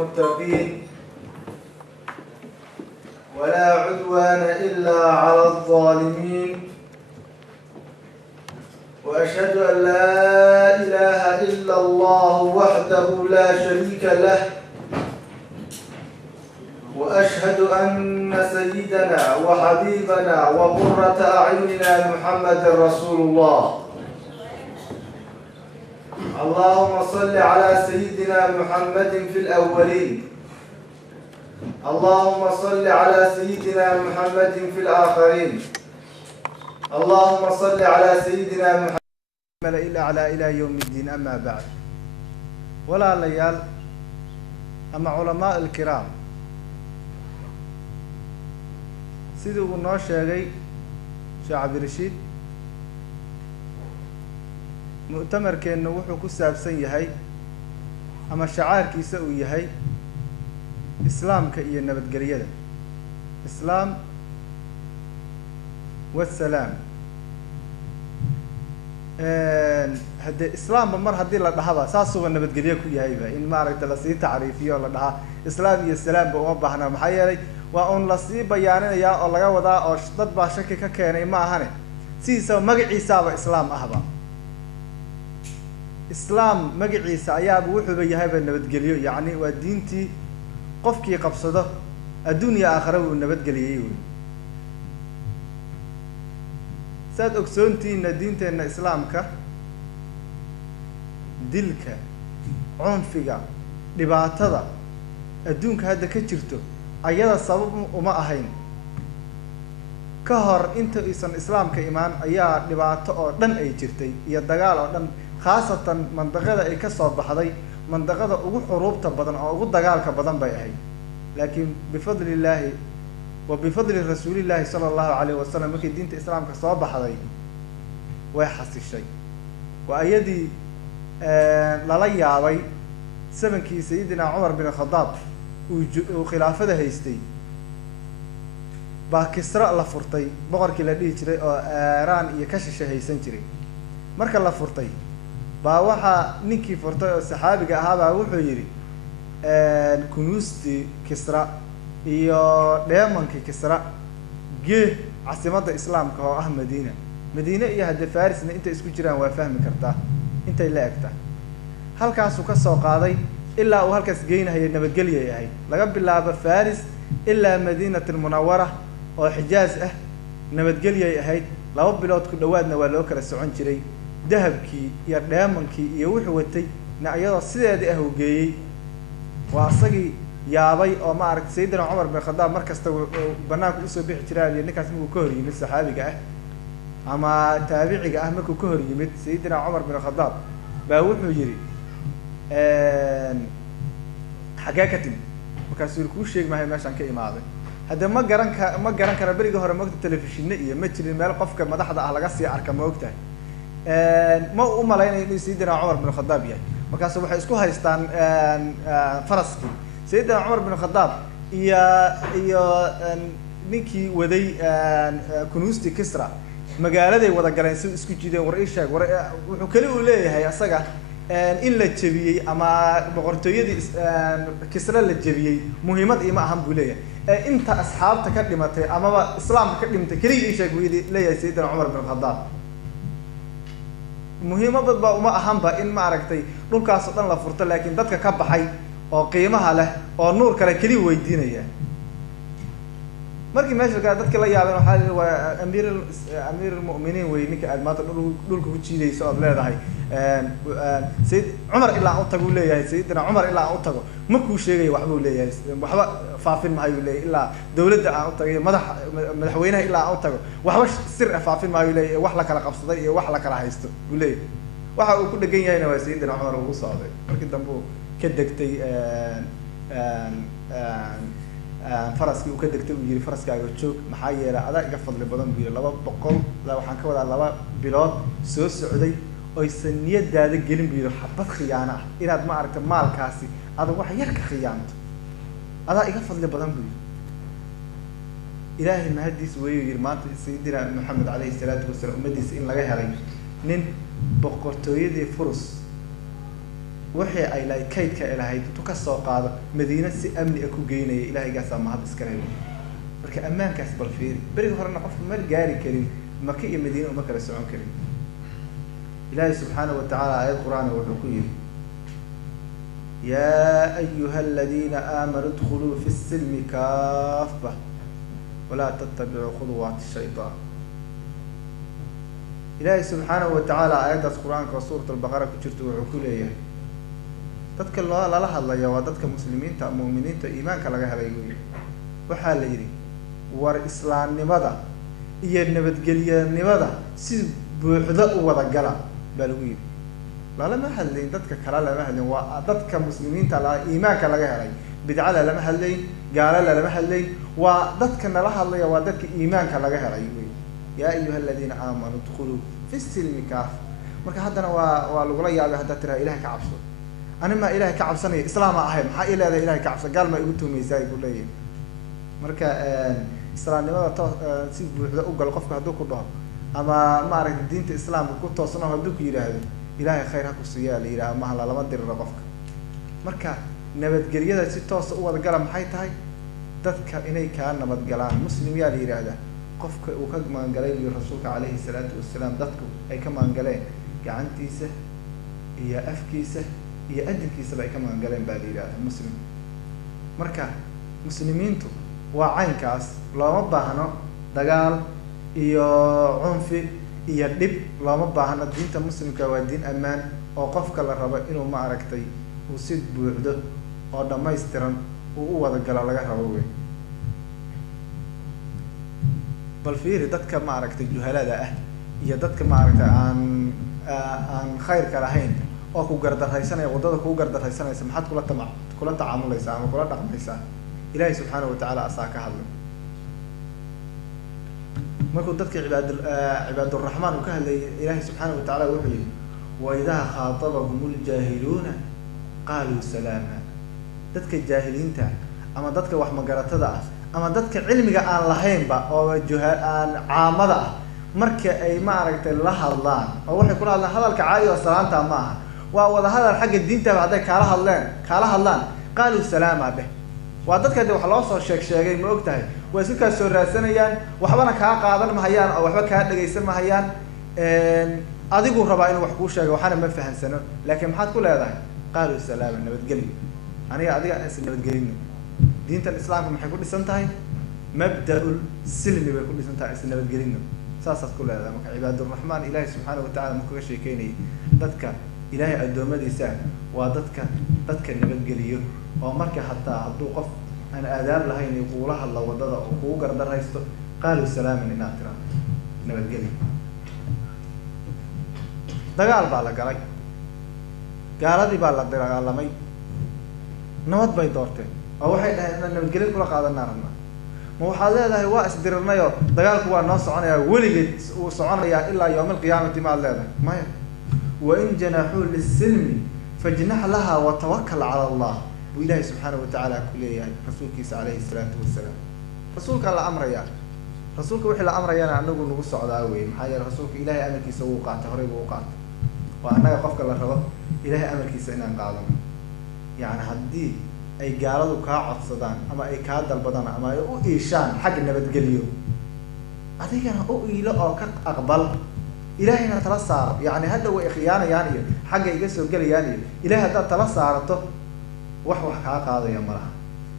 للمتقين ولا عدوان إلا على الظالمين وأشهد أن لا إله إلا الله وحده لا شريك له وأشهد أن سيدنا وحبيبنا وقرة أعيننا محمد رسول الله. اللهم صل على سيدنا محمد في الأولين، اللهم صل على سيدنا محمد في الآخرين، اللهم صل على سيدنا محمد إلا على إلى يوم الدين. أما بعد، ولا ليال أما علماء الكرام sidii uu noo sheegay Sheekh Cabdirashiid, mu'tamarkeenna wuxuu ku saabsan yahay ama shacaarkiisa uu yahay islaamka iyo nabadgelyada, islaam wasalaam. haddee islaamba mar haddii la dhahaba saasuba nabadgelyo ku yahayba, in maaragta lasii tacriifiyo oo la dhahaa islaam iyo salaamba uma baahna. maxaa yeelay waa un lasii bayaaninayaa oo laga wadaa, oo dad baa shaki ka keenay ma ahane, sidiisaba magaciisaaba islaam ahba. islaam magaciisa ayaaba wuxuuba yahayba nabadgelyo, yacni waa diintii qofkii qabsado adduuniya aakhira uu nabadgeliyey wey. saad ogsoontihiinna diinteenna islaamka dilka, cunfiga, dhibaatada adduunka hadda ka jirto ayada sabab uma ahayn. ka hor inta aysan islaamka imaan ayaa dhibaato oo dhan ay jirtay iyo dagaal oo dhan, khaasatan mandaqada ay ka soo baxday mandaqada ugu xuruubta badan oo ugu dagaalka badan bay ahayd. laakiin bifadli illaahi wa bifadli rasuulillaahi sala allahu calayhi wasalam markii diinta islaamka soo baxday way xasishay. waa iyadii lala yaabay zamankii sayidina cumar bin khadaab uu khilaafada haystay, baa Kisra la furtay, boqorkii la dhihi jiray oo Iiraan iyo ka shishe haysan jiray. marka la furtay baa waxaa ninkii furtay oo saxaabiga ahaa baa wuxuu yidhi kunuustii Kisra iyo dheemankii Kisra gee caasimadda islaamka oo ah Madiina. Madiina iyo hadda Farisna intay isku jiraan waa fahmi kartaa intay la egtaa. halkaasuu ka soo qaaday ilaa uu halkaas geynahayay nabadgelyo yahay, laga bilaabo Faris ilaa Madiinatul Munawwara oo Xijaaz ah nabadgelyay ahayd. 2 bilood ku dhawaadna waa loo kala socon jiray. dahabkii iyo dheemankii iyo wuxuu watay na iyadoo sideedii ah uu geeyey. waa asagii yaabay oo ma aragtay sayidina Cumar bin Khadaab markasta banaanku usoo bixi jiray iyo ninkaas markuu ka hor yimid saxaabiga ah ama taabiciga ah, markuu ka hor yimid sayidina Cumar bin Khadaab baa wuxuu yidhi xagee ka timid? markaasuu kuu sheegi maayo meeshaan ka imaaday. hadda ma garan kara berigii hore maogta telefishinna iyo ma jirin meel qofka madaxda ah laga sii arka, ma ogtahay. ma u malaynayo inuu sayidina Cumar bin Khadaab yahay. markaasu waxay isku haystaan faraskii sayidina Cumar bin Khadaab iyo ninkii waday kunuustii Kisra magaaladay wada galeen si isku jideen. war ii sheeg, wuxuu kali uu leeyahay asaga in la jebiyey ama boqortooyadii Kisra la jebiyey muhiimad ima ahan buu leeyahay. inta asxaabta ka dhimatay amaba islaamka ka dhimatay kaliya ii sheeg buu leeyahay sayidina Cumar bin Khadaab. muhiimad baa uma ahanba in ma aragtay dhulkaas oo dhan la furto, laakiin dadka ka baxay oo qiimaha leh oo nuur kale kaliya weydiinaya. markii meesha dadka la yaabeen waxaa la waa amiirul mu'miniin wey ninka aad maanta dhulka ku jiidayso ood leedahay sayid Cumar ilaa aan u tago leeyahay. sayidina Cumar ilaa aan u tago ma kuu sheegayo waxba uu leeyahay, waxba faafin maayo leeyahay. ilaa dawladda aan u tagay madaxweynaha ilaa aan u tago waxba sir faafin maayo leeyahay. wax la kala qabsaday iyo wax la kala haysto buu leeyahay. waxa uu ku dhagan yahayna waa sayidina Cumar ugu socday. markii dambe uu ka degtay faraskii uu ka degtay uu yidhi faraskaaga joog, maxaa yeelay adaa iga fadli badan buu yidhi. 200 waxaan ka wadaa 2 bilood soo socday oysan niyadaada gelin buu yidhi xabad khiyaano ah inaad ma aragta maalkaasi adag wax yar ka khiyaanto, adaa iga fadli badan buu yidhi. ilaahay mahadiis weeyuu yidhi maanta sayidina Maxamed calayhi salaatu wasalaam ummadiisa in laga helay nin boqortooyadii Furus wixii ay lahayd kaydka ay lahayd intuu ka soo qaado madiina si amni ah ku geynaya ilaahaygaas aa mahad iska reebo marka ammaankaas bal fiiri berigi horena qofku ma gaari karin maka iyo madiina uma kala socon karin ilaahay subxaanahu watacaala aayad qur-aan wuxuu ku yidhi yaa ayuha aladiina aamanuu idkhuluu fi silmi kaafa walaa tattabicuu khuduwaati shaytaan ilaahay subxaanahu watacaala aayaddaas qur-aanka oo suurat albaqara ku jirta wuxuu ku leeyahay dadka lala hadlaya waa dadka muslimiinta mu'miniinta iimaanka laga helay wey waxaa la yidhi war islaamnimada iyo nabadgelyanimada si buuxda u wada gala baa lagu yidhi lalama hadlayn dadka kale lama hadlayn waa dadka muslimiinta iimaanka laga helay bidca lalama hadlayn gaala lalama hadlayn waa dadka nala hadlaya waa dadka iimaanka laga helay wey yaa ayuha aladiina aamanuu idkhuluu fi silmi kaafa marka haddana waa lagula yaabay haddaad tiraa ilahay ka cabso ani maa ilahay ka cabsanaya islaama ahay maxaa ii leedahay ilahay ka cabso gaal maa igu tuhmaysaa ay ku leeyihin marka islaamnimada si buuxda u gal qofka hadduu ku dhaho ama maaragtay diinta islaamka ku toosno hadduu ku yidhaahdo ilaahay khayr ha ku siiyaa la yidhaha maha lalama diriro qofka marka nabadgelyada si toosa u wada gala maxay tahay dadka inay kaa nabadgalaan muslim yaa la yidhaahdaa qofka uu ka magangalay iyo rasuulka calayhi salaatu wasalaam dadku ay ka magangaleen gacantiisa iyo afkiisa iyo adinkiisaba ay ka magangaleen baa la yidhahdaa muslim marka muslimiintu waa caynkaas looma baahno dagaal iyo cunfi iyo dhib looma baahno diinta muslimka waa diin ammaan oo qofka la rabo inuu ma aragtay uu si buuxdo oo dhammaystiran uu u wada galo laga rabo wey bal fiiri dadka ma aragtay juhalada ah iyo dadka ma aragtay aan khayrka lahayn oo ku gardaraysanaya waddada kugu gardaraysanaysa maxaad kula tacaamulaysaa ama kula dhaqmaysaa ilaahay subxaanahu watacaala asaa ka hadlay markuu dadka cibaaduraxmaan uu ka hadlayay ilaahay subxaanahu watacaala wuxuu yihi waidaa khaatabahum ljaahiluuna qaaluu salaama dadka jaahiliinta ama dadka wax magaratada ah ama dadka cilmiga aan lahaynba oo aan caamada ah marka ay maaragtay la hadlaan oo waxay kula hadlaan hadalka caadi oo salaanta ma aha waa wada hadal xagga diintaba hadday kaala hadlaan qaaluu salaama dheh waa dadka de wax loo soo sheegay ma og tahay waa isu kaa soo raadsanayaan waxbana kaa qaadan mahayaan oo waxba kaa dhagaysan mahayaan adigu rabaa inuu wax kuu sheego waxaana ma fahamsano laakiin maxaad ku leedahay qaaluu salaama nabadgelyo aniga adiga aan is nabadgelino diintan islaamka maxay ku dhisan tahay mabda-ul silmi bay ku dhisan tahay is nabadgelino saasaad ku leedahay marka cibaaduraxmaan ilaahay subxaanahu watacaala ma kaga sheekeynayay dadka ilaahay addoommadiisa waa dadka nabadgeliyo oo marka hataa hadduu qof aan aadaab lahayn iyo kuula hadla waddada oo kugu gardaraysto qaaluu salaaman inaad tira nabadgelyo dagaal baa la galay gaaladii baa la dagaalamay nabad bay doorteen oo waxay dhaheen inaan nabadgelyo kula qaadanaa rabnaa ma waxaad leedahay waa isdirirnayoo dagaalku waa noo soconayaa weligeed uu soconayaa ilaa yawma alqiyaamati ma ad leedahay maya wain janaxuu lisilmi fajnax laha watawakal cala allah buu ilaahay subxaanahu watacaala ku leeyahay rasuulkiisa calayhi salaatu wasalaam rasuulkaa la amrayaa rasuulka wixii la amrayaana anagu nagu socdaa wey maxaa yeele rasuulka ilaahay amarkiisa wuu qaatay horey buu u qaatay waa annaga qofka la rabo ilaahay amarkiisa inaan qaadano yacni haddii ay gaaladu kaa codsadaan ama ay kaa dalbadaan ama ay u iishaan xagga nabadgeliyo adigana u iilo oo ka aqbal ilaahayna tala saaro yacni hadda way khiyaanayaan iyo xagga iga soo gelayaan iyo ilahay haddaad tala saarato wax kaa qaadaya ma laha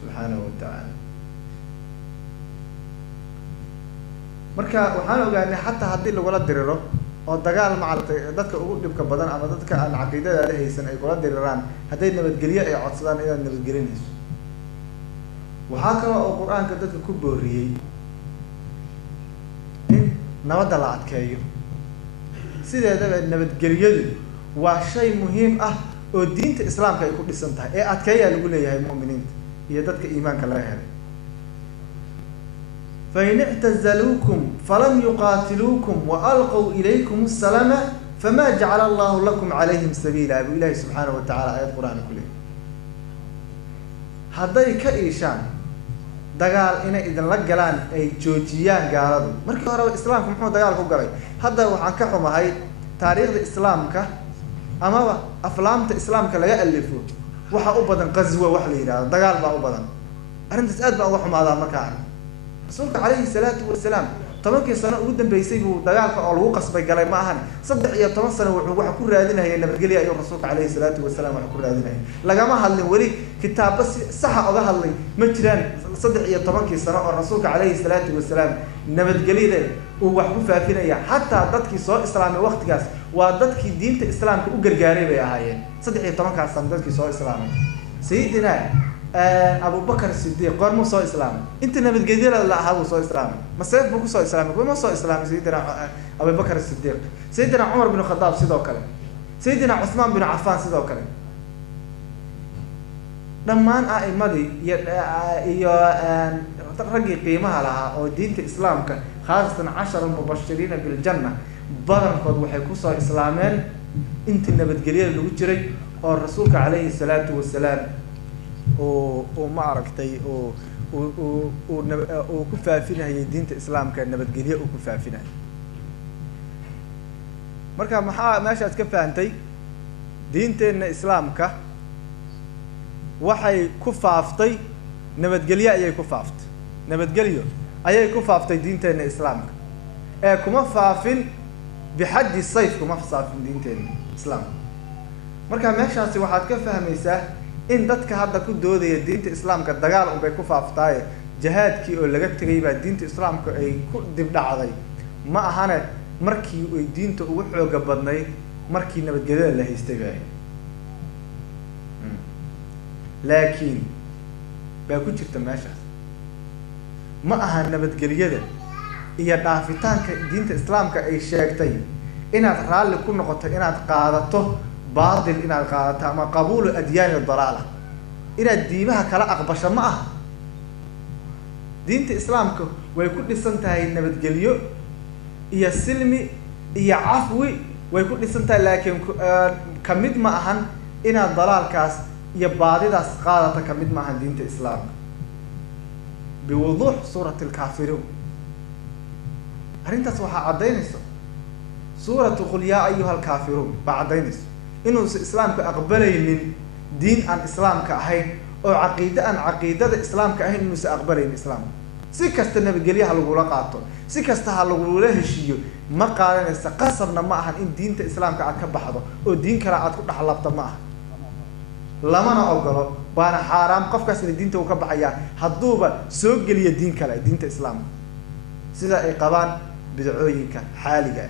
subxaanahu watacaala marka waxaan ogaanay xataa haddii lagula diriro oo dagaal macalatay dadka ugu dhibka badan ama dadka aan caqiidadaada haysan ay kula diriraan hadday nabadgelyo ay codsadaan inaad nabadgelinayso waxaa kaloo oo qur-aanka dadka ku booriyey in nabadda la adkeeyo sideedaba nabadgelyadu waa shay muhiim ah oo diinta islaamka ay ku dhisan tahay ee adkeeyaa lagu leeyahay mu'miniinta iyo dadka iimaanka laga helay fain ictazaluukum falam yuqaatiluukum waalqw ilaykum asalama fama jacala allahu lakum calayhim sabiila buu ilaahi subxaanahu watacaala aayad qur-aanka ku leeyahay hadday ka iishaan dagaal inay idinla galaan ay joojiyaan gaaladu markii horeba islaamka muxuu dagaal ku galay hadda waxaan ka xumahay taariikhda islaamka amaba aflaamta islaamka laga alifo waxa u badan qaswa wax la yidhahdo dagaal baa u badan arrintaas aad baa uga xumaadaa markaa rasuulka calayhi salaatu wasalaam 10 sano ugu dambeysay buu dagaalka oo lagu qasbay galay ma ahan 13 sano wuxuu wax ku raadinayay nabadgelyo ayuu rasuulka calayhi salaatu wasalaam wax ku raadinayay lagama hadlin weli kitaabo sax uga hadlay ma jiraan 13 sano oo rasuulka calayhi salaatu wasalaam nabadgelyada uu wax ku faafinaya hatta dadkii soo islaamay waqtigaas waa dadkii diinta islaamka u gargaaray bay ahaayeen 13 sano dadkii soo islaamay sayidina Abu Bakr Siddiq qormo soo islaamay inta nabadgelyada la ahaa uu soo islaamay masayid buu ku soo islaamay kuma soo islaamay sayidina Abu Bakr Siddiq sayidina Umar bin Khattab sidoo kale sayidina Uthman bin Affan sidoo kale dhammaan aa'imadii iyo ragii qiimaha lahaa oo diinta islaamka khaasatan 10 mubashiriina bil janna badankood waxay ku soo islaameen inta nabadgelyada lagu jiray oo rasuulka calayhi salaatu wasalaam oo ma aragtay oo ku faafinayay diinta islaamka nabadgelyo oo ku faafinayay marka maxaa meeshaas ka faantay diinteena islaamka waxay ku faaftay nabadgelyo ayay ku faaftay nabadgelyo ayay ku faaftay diinteena islaamka ee kuma faafin bixaddi sayf kuma faafin diinteena islaamka marka meeshaas waxaad ka fahmaysaa in dadka hadda ku doodaya diinta islaamka dagaal u bay ku faaftay jihaadkii oo laga tagay baa diinta islaamka ay ku dib dhacday ma ahane markii ay diinta ugu xoog badnayd markii nabadgelyada la haystay baa laakiin baa ku jirta meeshaas ma aha nabadgelyada iyo dhaafitaanka diinta islaamka ay sheegtay inaad raalli ku noqoto inaad qaadato باطل إن القاعدة أما قبول أديان الضلالة إن الديمها كلا أقبش معه دينة الإسلام ويكون لسنتها النبت جليو هي سلمي هي عفوي ويكون لسنتها لكن كمد معهن إن الضلال كاس يبادي داس قاعدة كمد معهن دينة الإسلام بوضوح سورة الكافرون هل أنت سوحا عدينيس سورة قل يا أيها الكافرون بعدينيس إنه الإسلام كأقبلين دين عن إسلام كأهين أو عقيدة عن عقيدة الإسلام كأهين إنه سأقبلين الإسلام سكست النبي جليه على الغلاقاته سكست على الغلاه الشيء ما قال نستقصرنا معها إن دين الإسلام كأكبر حدا أو دين كراعات كل حلبت معه لما أنا أقوله وأنا حرام قف كسر الدين توكبر حياة هالضوبة سوق جليه دين كلا دين الإسلام سيدا إقبال بدعويك حالي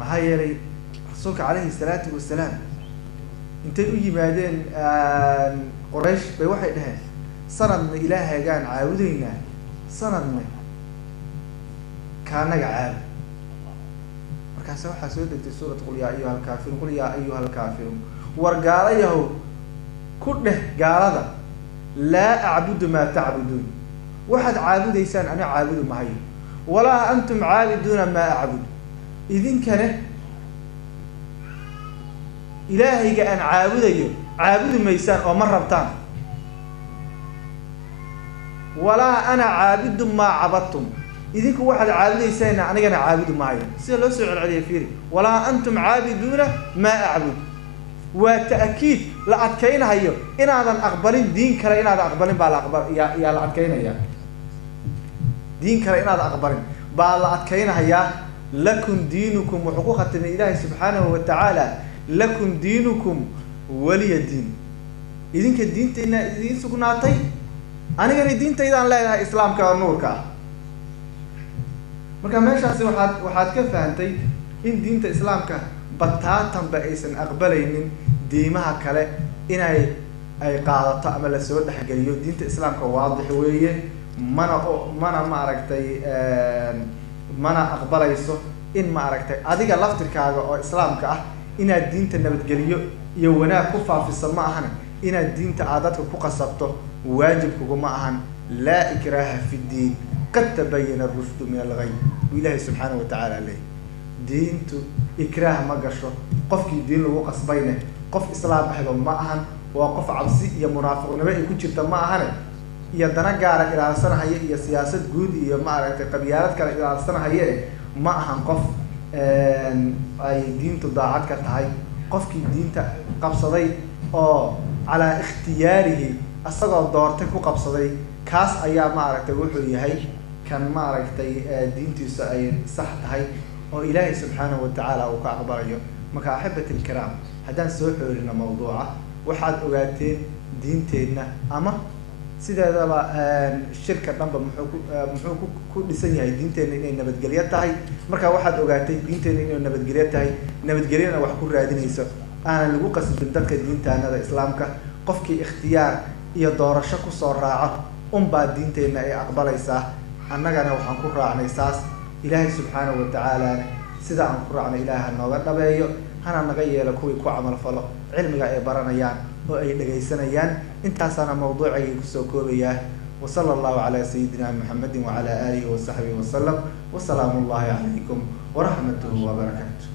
ما هي رسولك عليه الصلاة والسلام انت يجي بعدين قريش بواحد ده صنم إله كان عاودينا صنم كان عاب مركز حسود في سورة قل يا أيها الكافرون قل يا أيها الكافرون ورجال يهو كله قال هذا لا أعبد ما تعبدون واحد عابد إنسان أنا عابد ما هي ولا أنتم عابدون ما أعبد إذن كان إلهي كأن عابد ميسان أو مربتان ولا أنا عابد ما عبدتم إذن كو واحد عابد ميسان أنا عابد معي سير لو سعر عليه فيري ولا أنتم عابدون ما أعبد وتأكيد لا أتكين هيو إن هذا أقبلين دين كلا إن هذا أقبلين بالأقبل يا لا أتكين هيا دين كلا إن هذا أقبلين بالله أتكين هيا لكم دينكم وحقوقة من الله سبحانه وتعالى لكم دينكم ولي الدين إذن كالدين تينا إذن سكناتي أنا قال الدين تينا لا إله إسلام كنور كا مركا ما شخصي وحاد كفى أنتي إن دين إسلام كا بطاطا بأيسن أقبلين ديمها كلا إن أي قاعدة تعمل السؤال حق اليوم دين إسلام كا واضح ويه منا ما ركتي mana aqbalayso in ma aragtay adiga laftirkaaga oo islaamka ah inaad diinta nabadgeliyo iyo wanaag ku faafiso ma ahan inaad diinta aadadka ku qasabto waajibkugu ma ahan la ikraha fi diin qad tabayyana ar-rushd min al-ghay ilaahi subhanahu wa ta'ala lay diintu ikraha ma gasho qofkii diin lagu qasbayna qof islaam ahba ma ahan waa qof cabsi iyo munaafiqnimo ay ku jirta ma ahan iyo dana gaar ah ilaalsanaya iyo siyaasad guud iyo ma aragtay qabyaalad kale ilaalsanaya ma ahan qof ay diintu daacad ka tahay qofkii diinta qabsaday oo calaa ikhtiyaarihi asagoo doortay ku qabsaday kaas ayaa maaragtay wuxuu yahay kan maaragtay diintiisu ay sax tahay oo ilaahay subxaanahu watacaala uu ka aqbalayo. marka axibati ilkiraam, haddaan soo xoorino mawduuca, waxaad ogaateen diinteenna ama sideedaba shirka dhanba muxuu ku dhisan yahay diinteenna inay nabadgelyo tahay. marka waxaad ogaatay diinteenna inay nabadgelyo tahay, nabadgelyana wax ku raadinayso, aanan lagu qasbin dadka diintaanada islaamka. qofkii ikhtiyaar iyo doorasho kusoo raaco unbaa diinteenna ay aqbalaysaa. annagana waxaan ku raacnay saas. ilaahay subxaanahu watacaala sida aan ku raacnay ilaahay ha nooga dhabeeyo, hana naga yeelo kuwii ku camal falo cilmiga ay baranayaan oo ay dhagaysanayaan. intaasaana mawduucayga kusoo koobayaa. وصلى الله على سيدنا محمد وعلى آله وصحبه وسلم، وسلام الله عليكم ورحمته وبركاته.